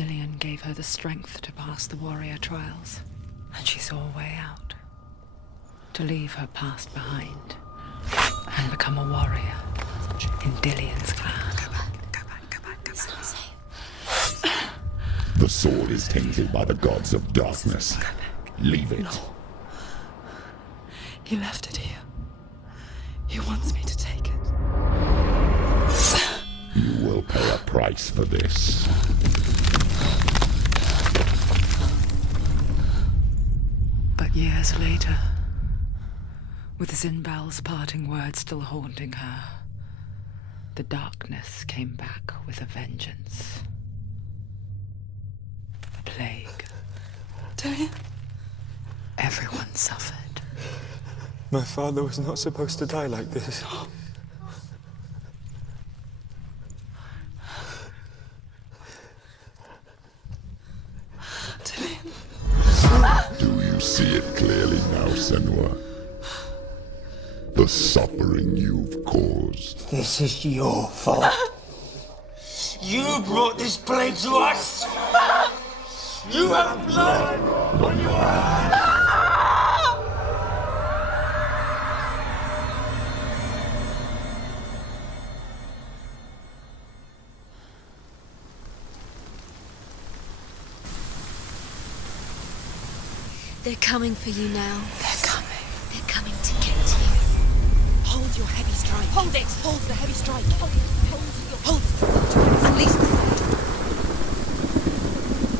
Dillion gave her the strength to pass the warrior trials, and she saw a way out. To leave her past behind and become a warrior in Dillion's clan. Go back. It's not safe. The sword is tainted by the gods of darkness. Leave it. No. He left it here. He wants me to take it. You will pay a price for this. But years later, with Zinbal's parting words still haunting her, the darkness came back with a vengeance. A plague. Dillion? Everyone suffered. My father was not supposed to die like this. Dillion. Do you see it clearly now, Senua? The suffering you've caused. This is your fault. You brought this plague to us! You have blood on your hands! They're coming for you now. They're coming. They're coming to get you. Hold your heavy strike. Hold it! Hold the heavy strike. Hold it. Hold it. Unleash the sword.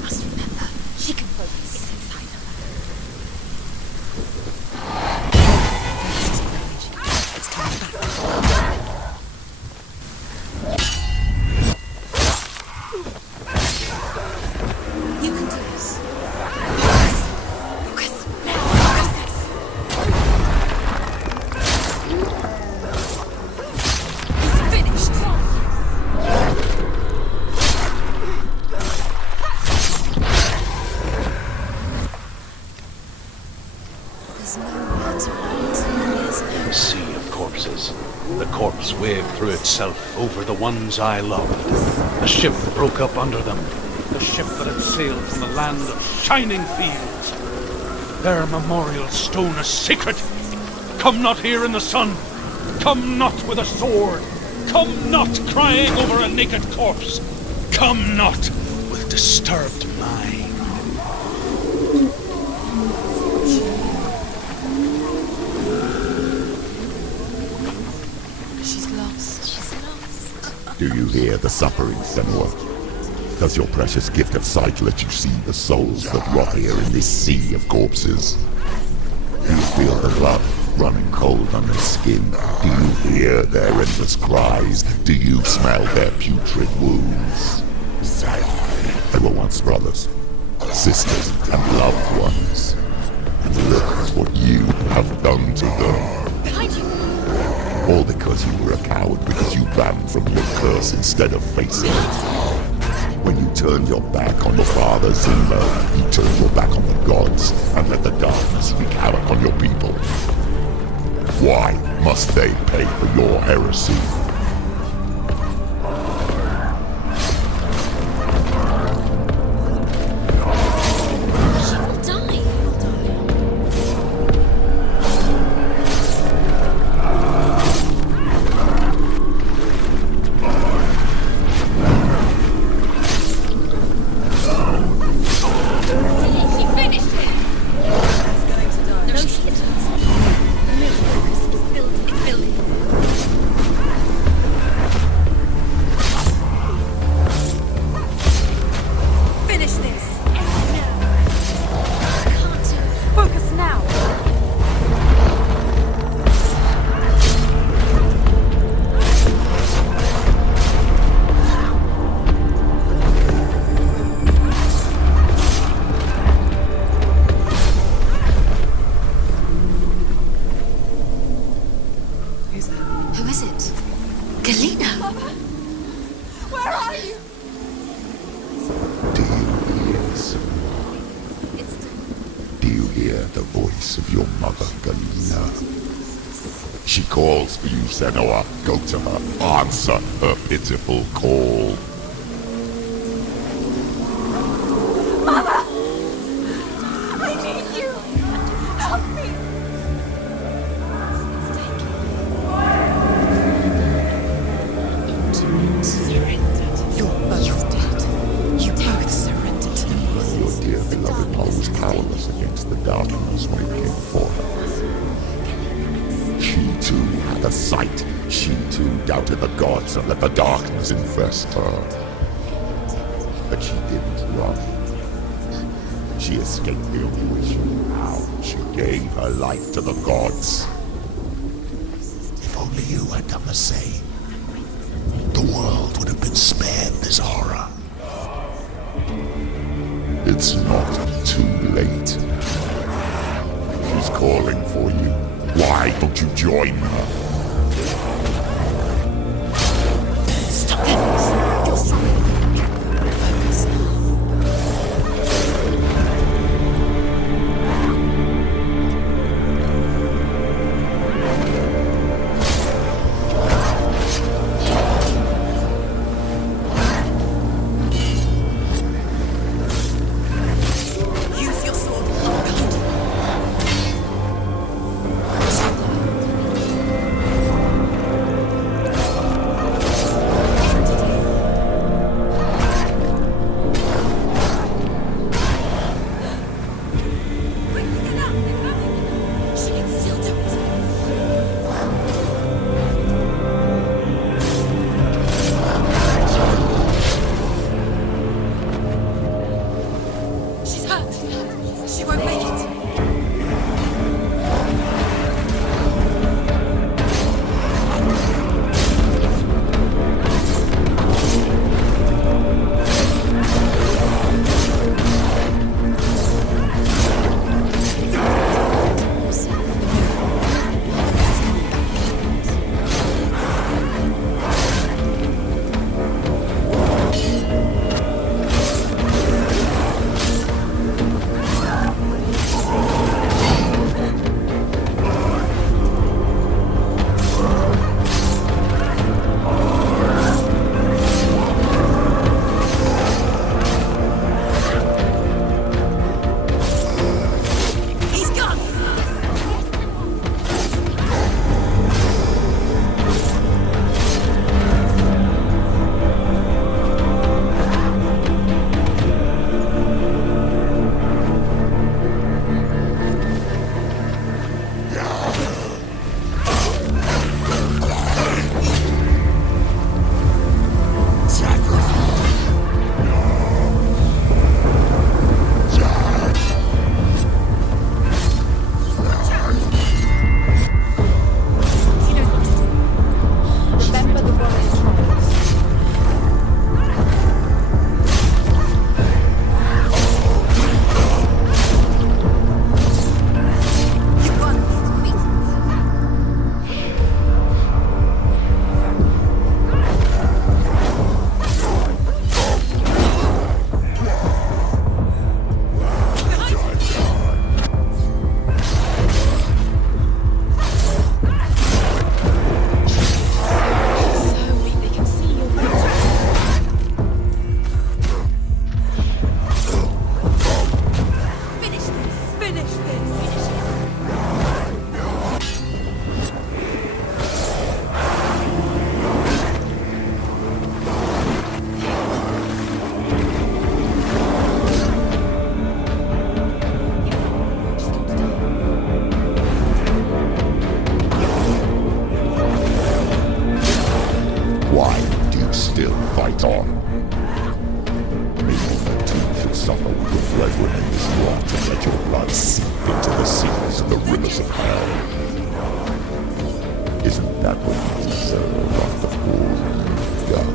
Must remember, she can focus. It's inside her. It's coming back. You can do this. Focus. Now. He's finished. There's nowhere to run. There's no A sea of corpses. The corpse waved through itself over the ones I loved. A ship broke up under them. The ship that had sailed from the land of shining fields. Their memorial stone is sacred. Come not here in the sun. Come not with a sword. Come not crying over a naked corpse. Come not with disturbed mind. She's lost. She's lost. Do you hear the suffering, Senua? Does your precious gift of sight let you see the souls that rot here in this sea of corpses? Do you feel the blood running cold on their skin? Do you hear their endless cries? Do you smell their putrid wounds? They were once brothers, sisters, and loved ones. And look at what you have done to them. Behind you! All because you were a coward, because you ran from your curse instead of facing it. When you turned your back on your father, Zuma, you turned your back on the gods and let the darkness wreak havoc on your people. Why must they pay for your heresy? She'll die. She finished it! She's going to die. No, she isn't. It's building. It's building. Finish this! I can't do it. Focus now! Who's that? Who is it? Galena! Where are you? Do you hear, It's do you hear the voice of your mother, Galena? She calls for you, Senua. Go to her. Answer her pitiful call. the sight. She too doubted the gods and let the darkness infest her. But she didn't run. She escaped the intuition. How? She gave her life to the gods. If only you had done the same, the world would have been spared this horror. It's not too late. She's calling for you. Why don't you join her? Stop it! You're strong. Focus. Use your sword. Behind you. She can still do it. She's hurt. She won't make it. He's gone. He knows what to do. Remember the warrior's trials. You won. He's defeated. So weak they can see your Finish this! Finish this! Why do you still fight on? Maybe you too should suffer with your brethren in this war to let your blood seep into the seas and the rivers of hell. Isn't that what you deserve after all you've done?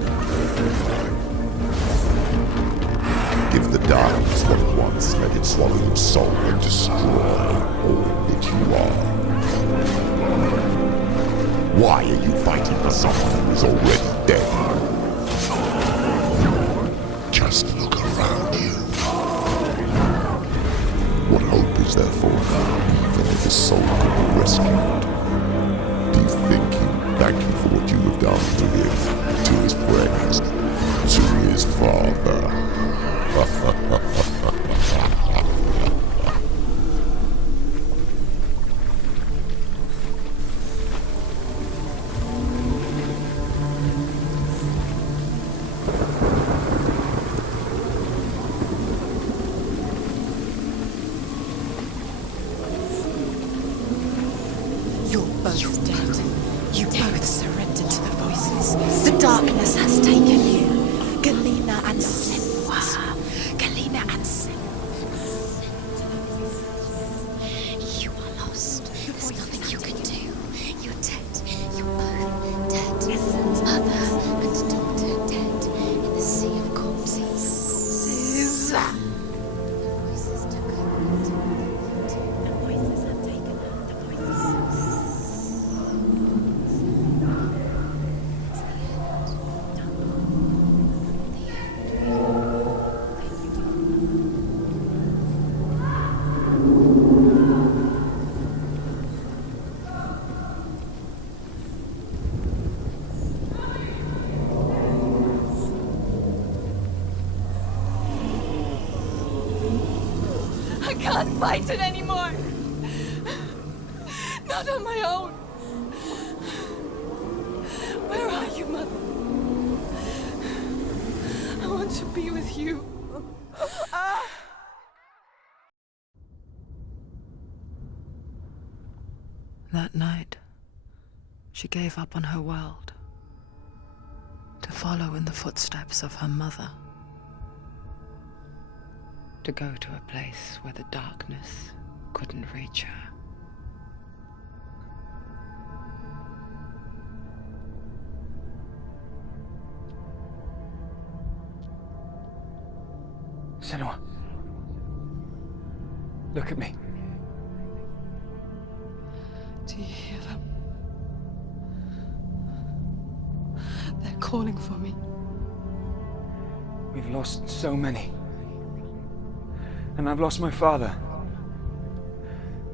Give the darkness what it wants, let it swallow your soul and destroy all that you are. Why are you fighting for someone who is already dead? Just look around you. What hope is there for him, even if his soul could be rescued? Do you think he'll thank you for what you have done to him, to his friends, to his father? You're both dead. You darkness. The darkness has taken you. Galena and Senua. Galena and Senua. You are lost. There's nothing you can do. You're dead. You're both dead. Mother and daughter dead in the sea of corpses. The voices took over. The voices have taken her. The voices. It's the I can't fight it anymore. Not on my own. Where are you, Mother? I want to be with you. That night, she gave up on her world to follow in the footsteps of her mother, to go to a place where the darkness couldn't reach her. Senua. Look at me. Do you hear them? They're calling for me. We've lost so many. And I've lost my father.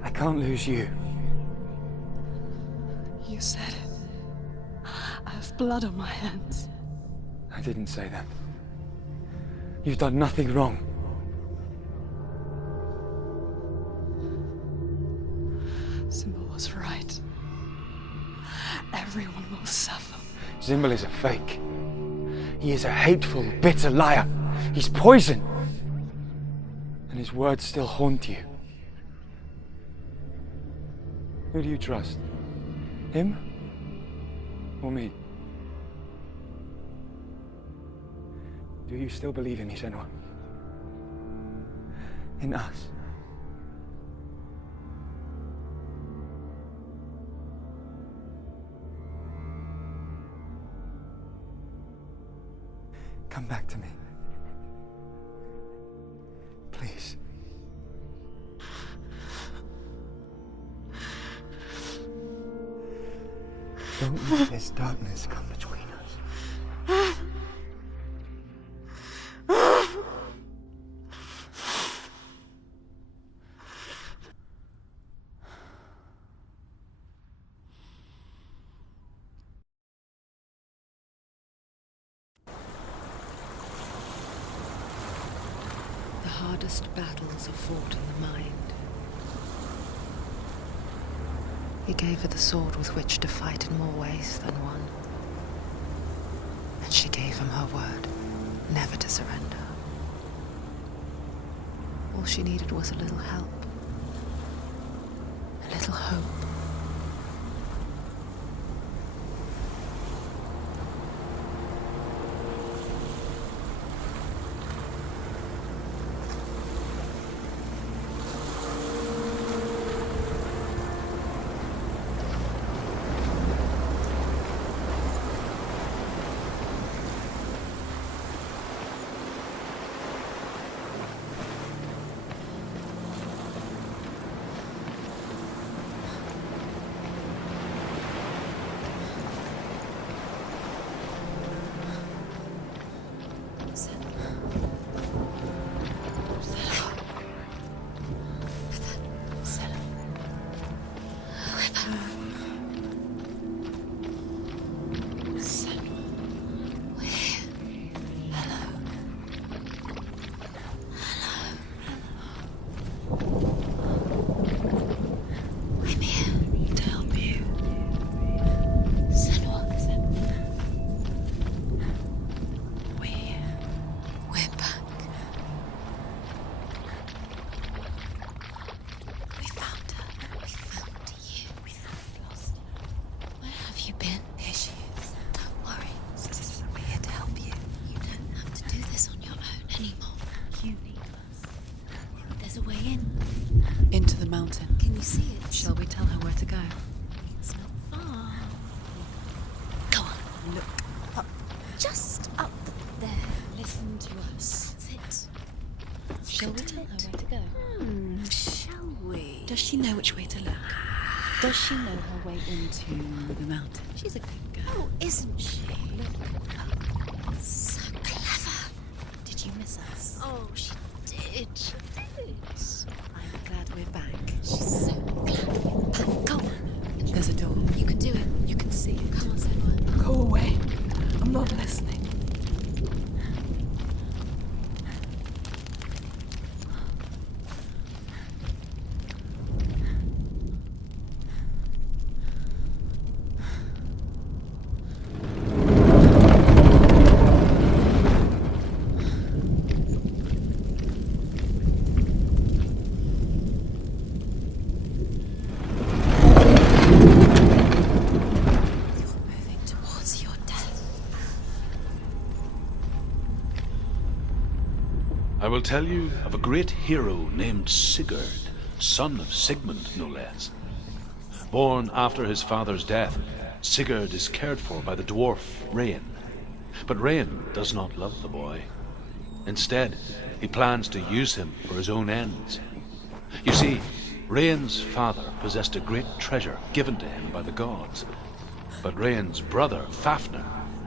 I can't lose you. You said it. I have blood on my hands. I didn't say that. You've done nothing wrong. Symbol was right. Everyone will suffer. Zimbel is a fake. He is a hateful, bitter liar. He's poison. And his words still haunt you. Who do you trust? Him? Or me? Do you still believe in me, Senua? In us? Come back to me. Please. Don't let this darkness come between us. The hardest battles are fought in the mind. He gave her the sword with which to fight in more ways than one. And she gave him her word, never to surrender. All she needed was a little help, a little hope. Shall we tell her where to go? It's not far. Go on, look up. Just up there. Listen to us. That's it. Shall we tell her where to go? Shall we? Does she know which way to look? Does she know her way into the mountain? She's a good girl. Oh, isn't she? Look. So clever. Did you miss us? Oh, she did. She did. I'm glad we're back. She's so glad we're back. Go on. There's a door. You can do it. You can see it. Come on, Senua. Go away. I'm not listening. Moving towards your death. I will tell you of a great hero named Sigurd, son of Sigmund, no less. Born after his father's death, Sigurd is cared for by the dwarf Rain. But Rain does not love the boy. Instead, he plans to use him for his own ends. You see, Rain's father possessed a great treasure given to him by the gods. But Rain's brother, Fafnir,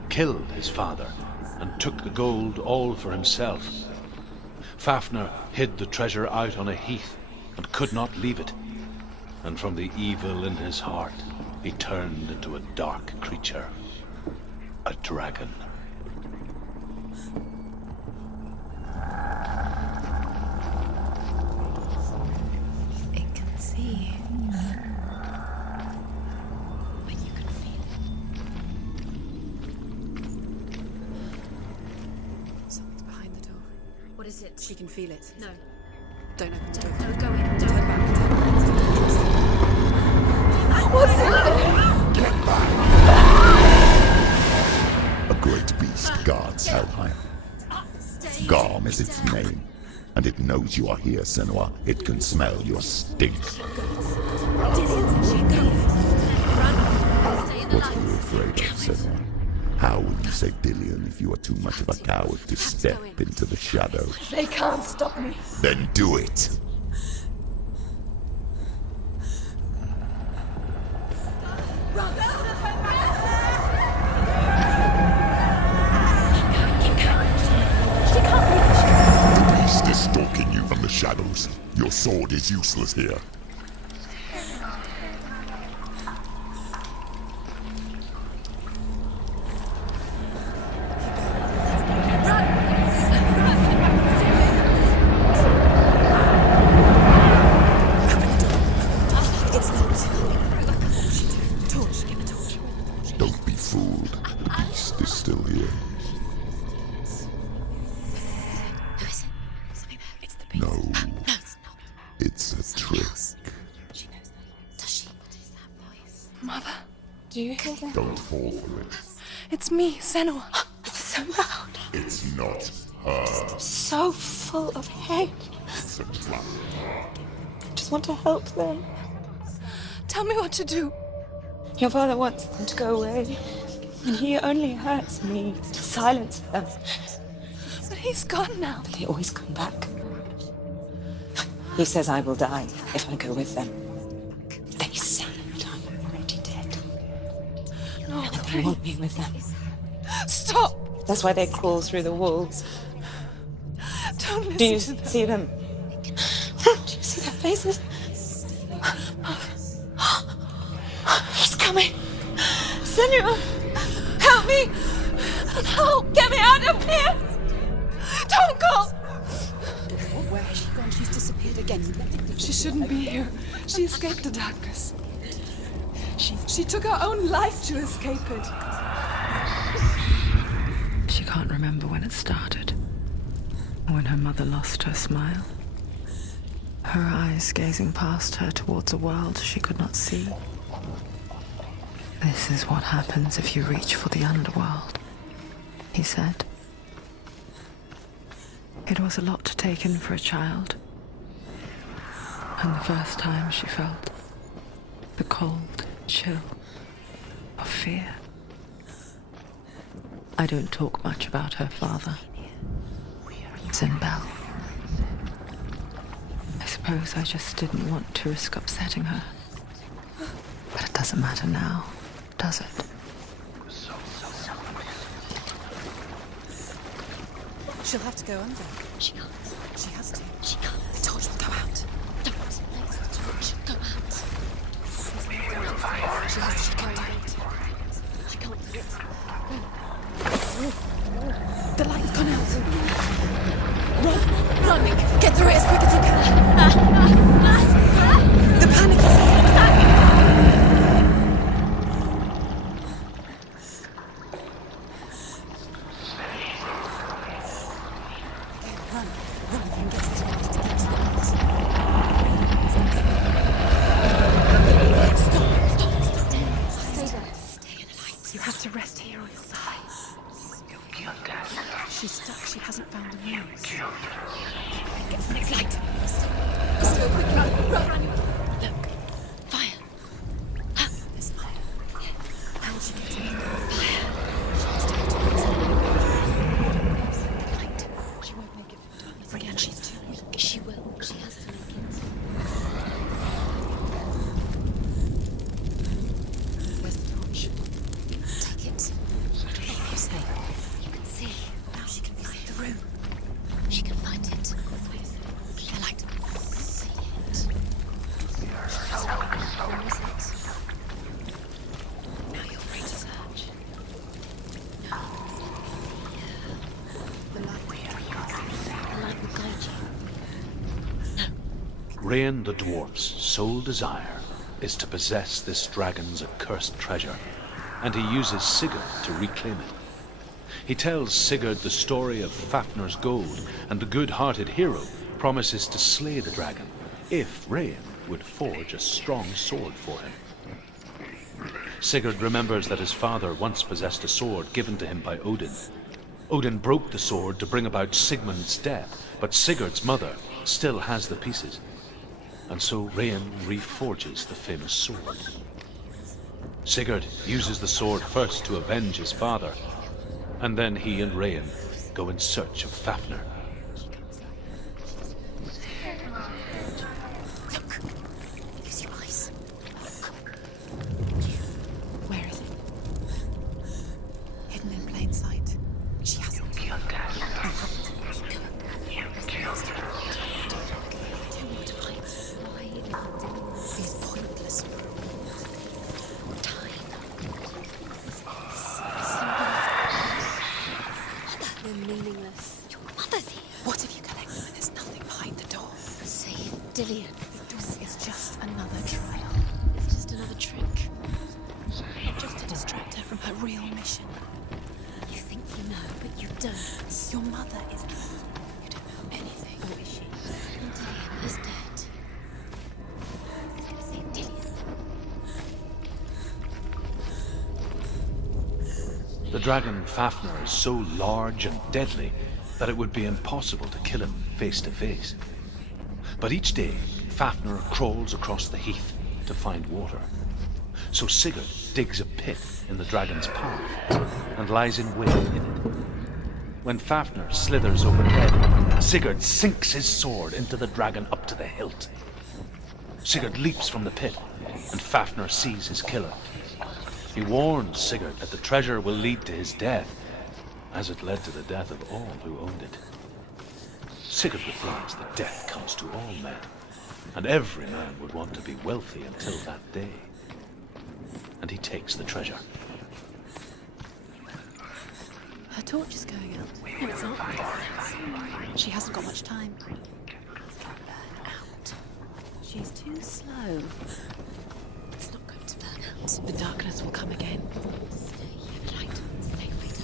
killed his father and took the gold all for himself. Fafnir hid the treasure out on a heath and could not leave it. And from the evil in his heart, he turned into a dark creature, a dragon. It can see you. But you can feel it. Someone's behind the door. What is it? She can feel it. No. Don't open the door. No, go in. Turn Don't. back. Turn back. A great beast guards Helheim. Garm is its name, and it knows you are here, Senua. It can smell your stink. What are you afraid of, Senua? How will you save Dillion if you are too much of a coward to step into the shadows? They can't stop me. Then do it! The beast is stalking you from the shadows. Your sword is useless here. It's not. Torch. Give a torch. Don't be fooled. The beast is still here. Who is it? Something there. It's the beast. No, No, it's not. it's a trick. She knows that. Does she? What is that voice? Mother, do you hear that? Don't fall for it. It's me, Senua. It's so loud. It's not her. So full of hate. It's a trap. I just want to help them. Tell me what to do. Your father wants them to go away. And he only hurts me to silence them. But he's gone now. But they always come back. He says I will die if I go with them. They say that I'm already dead. No, And they want me with them. stop. That's why they crawl through the walls. Don't listen Do you to them. see them? Do you see their faces? He's coming. Senua, help me. Help, get me out of here. Don't go. Where has she gone? She's disappeared again. You let it She shouldn't be here. She escaped the darkness. She took her own life to escape it. She can't remember when it started. When her mother lost her smile. Her eyes gazing past her towards a world she could not see. This is what happens if you reach for the underworld, he said. It was a lot to take in for a child. And the first time she felt The cold chill of fear. I don't talk much about her father, Zinbel. I suppose I just didn't want to risk upsetting her. But it doesn't matter now, does it? She'll have to go under. She can't. She has to. She can't. The torch will go out. Don't let the torch go out. She has to go out. She can't do it. The light's gone out. Run! Run! Get through it as quick as you can. The panic is here. Run and get to the light to get to the light. Stop. Stay there. Stay in the light. You have to rest here or you'll die. She's stuck. She hasn't found the runes. Get to the next light. Let's go quick. Run. Look. Fire. There's fire. How will she get in? Fire. She has to go towards it. Light. She won't make it through darkness again. She's too weak. She will. She has to make it. Where's the torch? Take it. What you say? You can see. Now she can find the room. She can find it. The light. See it. Where is it? Now you're free to search. The light. The light will guide you. Rain the dwarf's sole desire is to possess this dragon's accursed treasure, and he uses Sigurd to reclaim it. He tells Sigurd the story of Fafnir's gold, and the good-hearted hero promises to slay the dragon if Rain would forge a strong sword for him. Sigurd remembers that his father once possessed a sword given to him by Odin. Odin broke the sword to bring about Sigmund's death, but Sigurd's mother still has the pieces. And so Rain reforges the famous sword. Sigurd uses the sword first to avenge his father, and then he and Rain go in search of Fafnir. Look. Use your eyes. Where is it? Hidden in plain sight. She hasn't. I haven't. Tell me what to find. Why are you doing this? These pointless Time. They're meaningless. Your mother's here. What if you collect them and there's nothing behind the door? Save Dillian. It's just another trial. It's just another trick. Just to distract her from her real mission. You think you know, but you don't. Your mother is dead. You don't know anything. Or is she? And Dillian is dead. It's gonna save Dillian. The dragon Fafnir is so large and deadly that it would be impossible to kill him face to face. But each day, Fafnir crawls across the heath to find water. So Sigurd digs a pit in the dragon's path and lies in wait in it. When Fafnir slithers overhead, Sigurd sinks his sword into the dragon up to the hilt. Sigurd leaps from the pit, and Fafnir sees his killer. He warns Sigurd that the treasure will lead to his death, as it led to the death of all who owned it. Sigurd replies that death comes to all men, and every man would want to be wealthy until that day. And he takes the treasure. Her torch is going out. No, it's not. She hasn't got much time. It's gonna burn out. She's too slow. It's not going to burn out. The darkness will come again. Stay in the light. Stay right.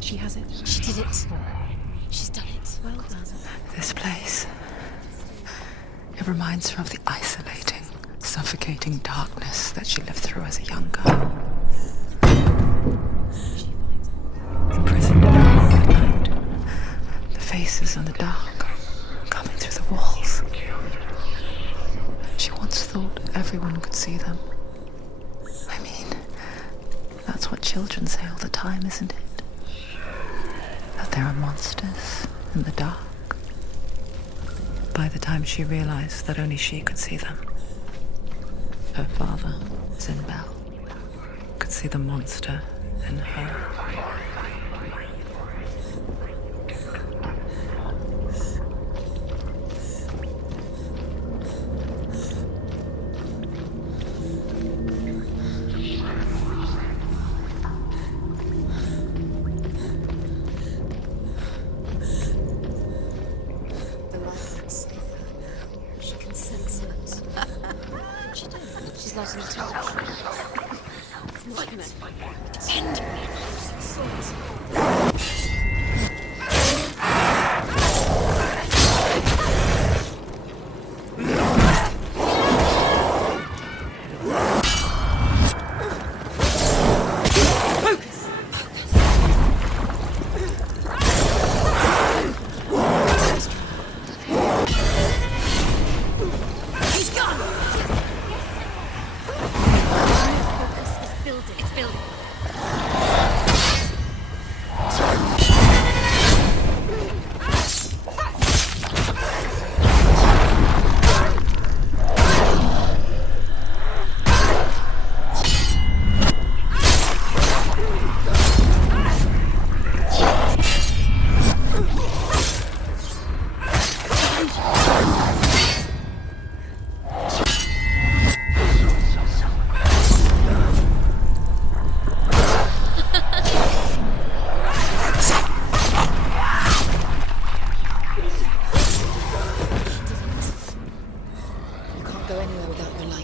She has it. She did it. She's done it. Well done. This place. It reminds her of the isolating, suffocating darkness that she lived through as a young girl. voices in the dark, coming through the walls. She once thought everyone could see them. I mean, that's what children say all the time, isn't it? That there are monsters in the dark. By the time she realized that only she could see them, her father, Zinbel, could see the monster in her. She can sense it. She did. She's lighting a torch. Like it. Send me.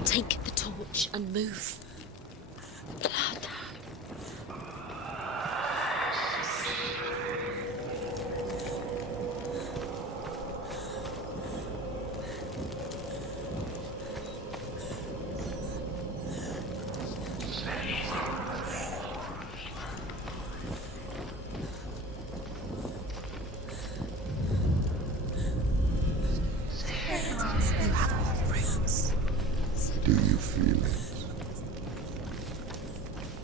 Take the torch and move. Blood. Do you feel it?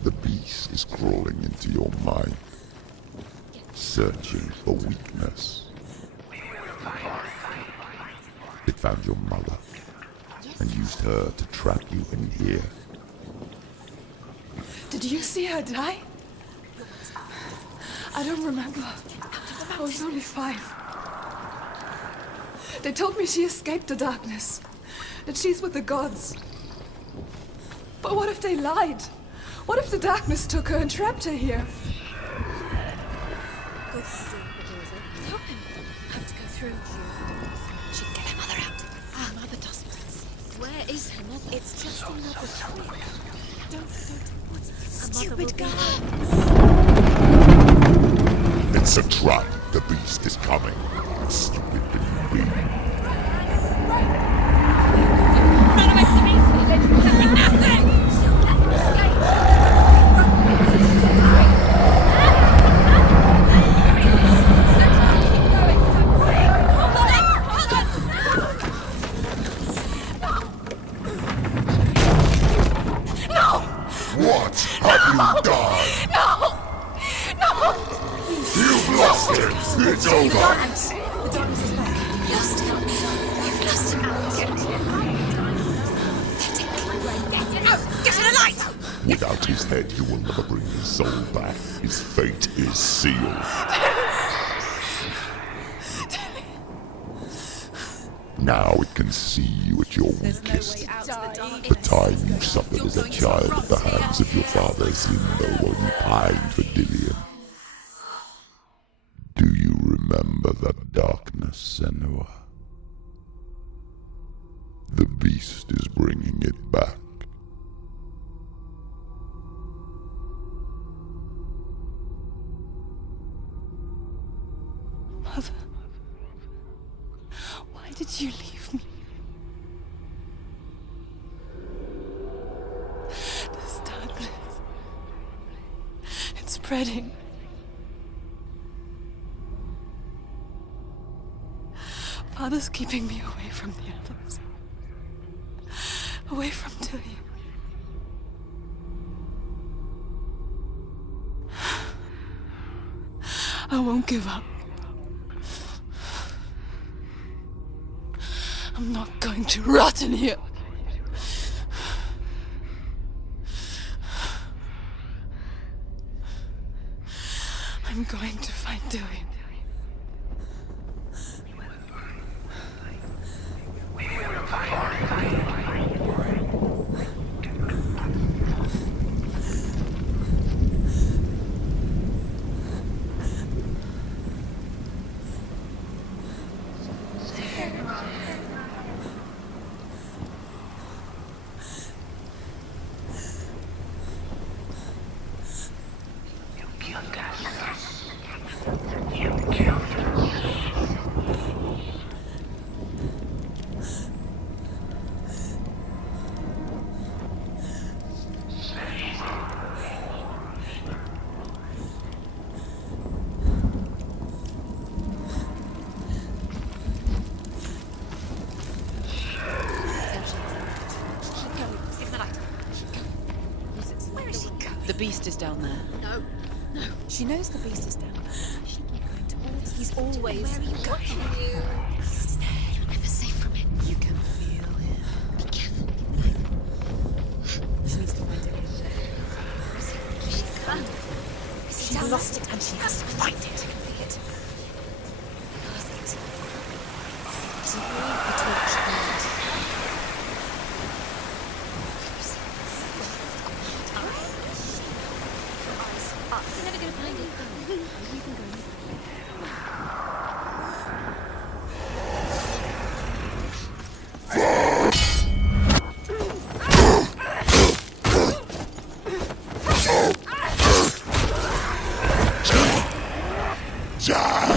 The beast is crawling into your mind, searching for weakness. It found your mother and used her to trap you in here. Did you see her die? I don't remember. I was only 5. They told me she escaped the darkness, that she's with the gods. But what if they lied? What if the darkness took her and trapped her here? Go through the doors. Stop him. Have to go through. Should get her mother out. Our mother doesn't. Where is her mother? It's just another tree. Don't. What? Stupid girl. It's a trap. The beast is coming. Stupid can you be? Run away from the beast. Let you have nothing. What have you done? No! You've lost him. It's over. The darkness is back. Lost him. You've lost him. Get to the light! Without his head, you will never bring his soul back. His fate is sealed. Now it can see you at your weakest. The time you suffered as a child at the hands of your father Zindo while you pined for Dillion. Do you remember that darkness, Senua? The beast is bringing it back. Mother, why did you leave me? This darkness, it's spreading. Father's keeping me away from the others. Away from Tilly. I won't give up. I'm not going to rot in here. I'm going to find Tilly. The beast is down there. No. She knows the beast is down there. She keep going towards. He's always watching you. He's there. You're never safe from him. You can feel him. Be careful. She needs to find it. She's gone. She lost it and she has to find it. I can feel it. Lost it. Keep a torch and You're never going to find it. You can go. Die!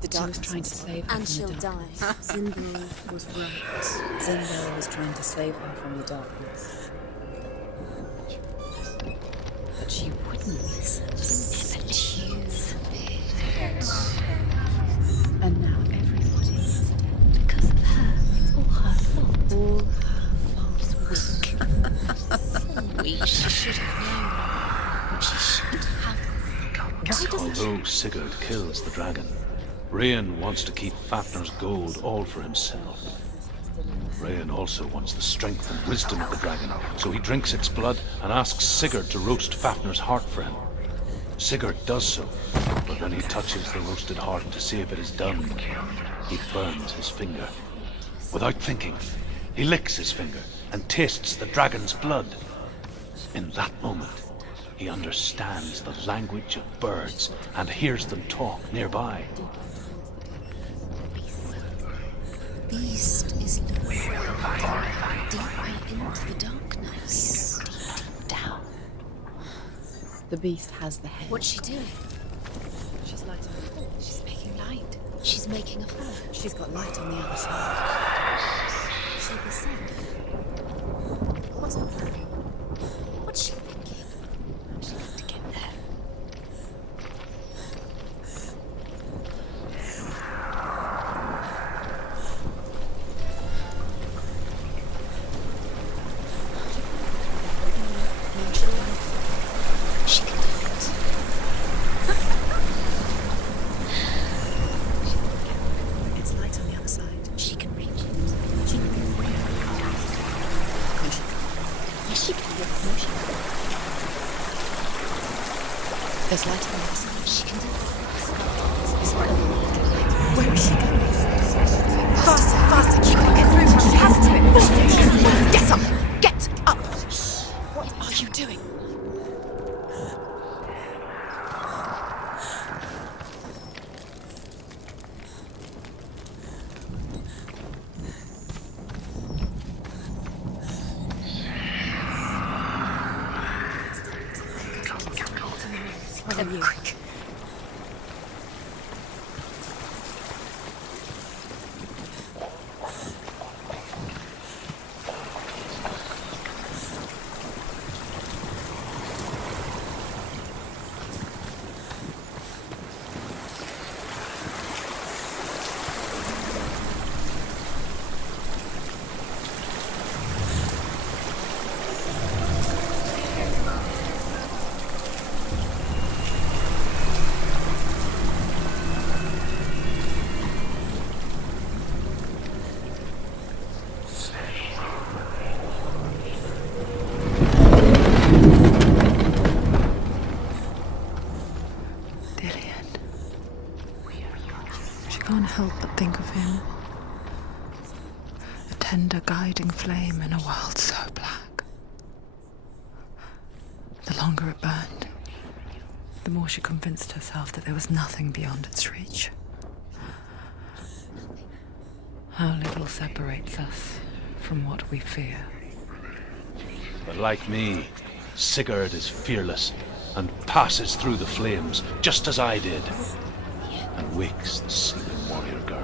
The dark was trying to save her And from she'll the die. darkness. Zinbo was right. Zinbo was trying to save her from the darkness. But she wouldn't listen. And now everybody is dead. Because of her. It's all her fault. All her fault. She should have known. She should have. Although Sigurd kills the dragon, Rain wants to keep Fafnir's gold all for himself. Rain also wants the strength and wisdom of the dragon, so he drinks its blood and asks Sigurd to roast Fafnir's heart for him. Sigurd does so, but when he touches the roasted heart to see if it is done, he burns his finger. Without thinking, he licks his finger and tastes the dragon's blood. In that moment, he understands the language of birds and hears them talk nearby. The beast is looking deeper into the darkness. Deep down. The beast has the head. What's she doing? She's lighting a torch. She's making light. She's making a fire. She's got light on the other side. She'll be safe. What's her plan? What's she thinking? How's she going to get there? She can do it. It's light on the other side. She can reach it. She can bring it. Yes, she can. No, she can. There's light on the other side. She can do it. Where is she going? Faster, faster! She can't get through. She has to. Get up! Get up! What are you doing? Quick. Can't help but think of him. A tender guiding flame in a world so black. The longer it burned, the more she convinced herself that there was nothing beyond its reach. How little separates us from what we fear. But like me, Sigurd is fearless and passes through the flames, just as I did, and wakes the sleeping warrior girl.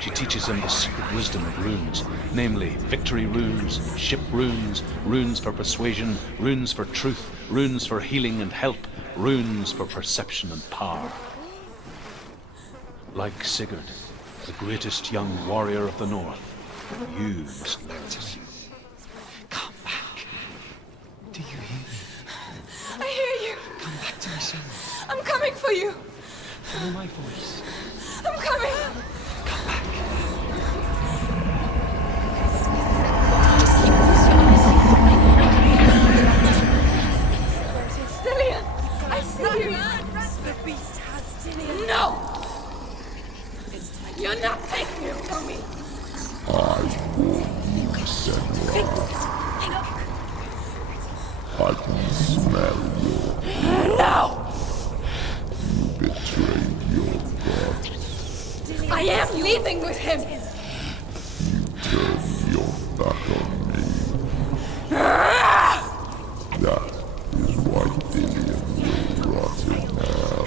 She teaches him the secret wisdom of runes, namely victory runes, ship runes, runes for persuasion, runes for truth, runes for healing and help, runes for perception and power. Like Sigurd, the greatest young warrior of the North, you must learn this. Come back. Do you hear me? I hear you. Come back to me, son. I'm coming for you. Follow my voice. I'm coming. Come back. Dillian, I see you. The beast has Dillian. No. You're not taking it from me. I warn you, Senua. I can smell your... No. You betrayed your god. I am leaving with him. You turned your back on me. That is why Dillian will rot in hell.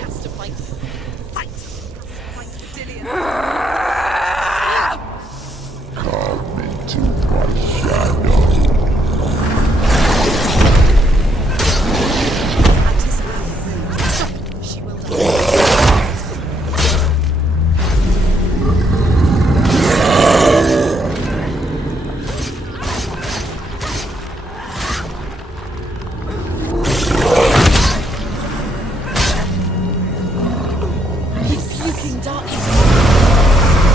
fucking darkness.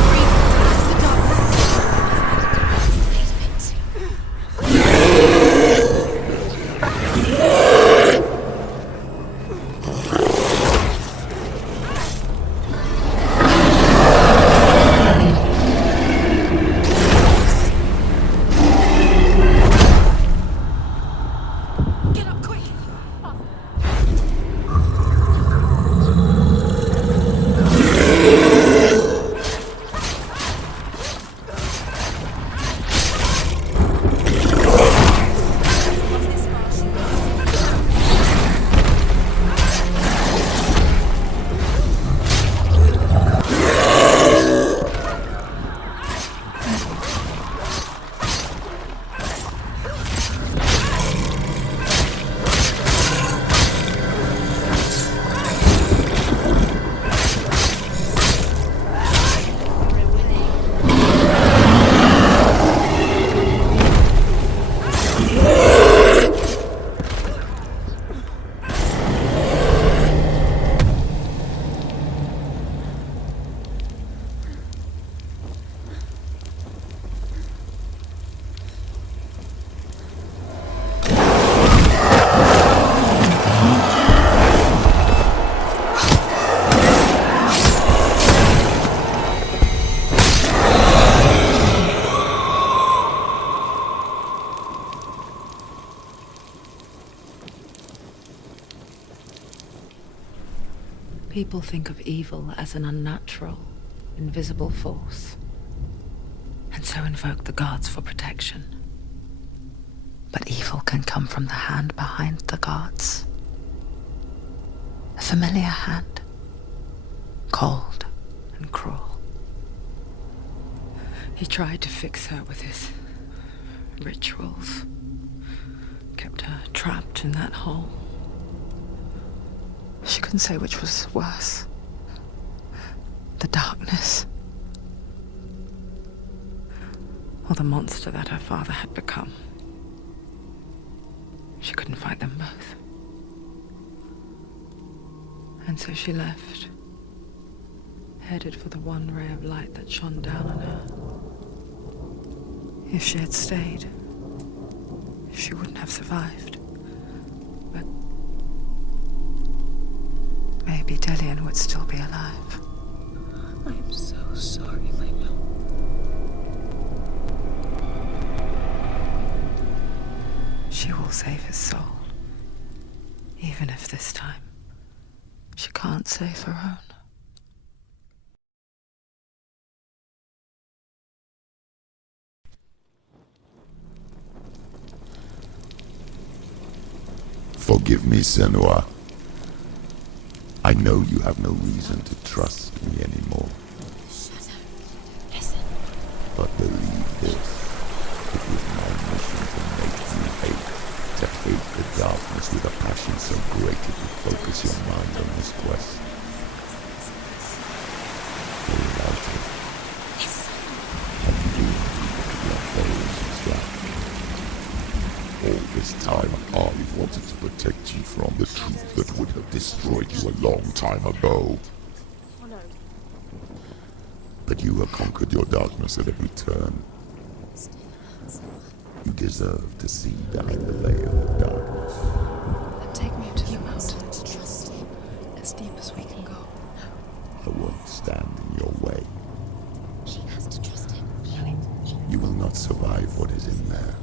Breathe past the Get up quick! People think of evil as an unnatural, invisible force, and so invoke the gods for protection. But evil can come from the hand behind the gods. A familiar hand, cold and cruel. He tried to fix her with his rituals, kept her trapped in that hole. She couldn't say which was worse. The darkness, or the monster that her father had become. She couldn't fight them both. And so she left, headed for the one ray of light that shone down on her. If she had stayed, she wouldn't have survived. But maybe Dillian would still be alive. I'm so sorry, my love. She will save his soul, even if this time she can't save her own. Forgive me, Senua. I know you have no reason to trust me anymore. Shut up. Listen. But believe this, it was my mission to make you hate, to hate the darkness with a passion so great it would focus your mind on this quest. Without it, I'm doomed to look at your foes and trap. All this time, I wanted to protect you from the truth that would have destroyed you a long time ago. But you have conquered your darkness at every turn. You deserve to see behind the veil of darkness. Then take me to the mountain, as deep as we can go. I won't stand in your way. She has to trust him. You will not survive what is in there.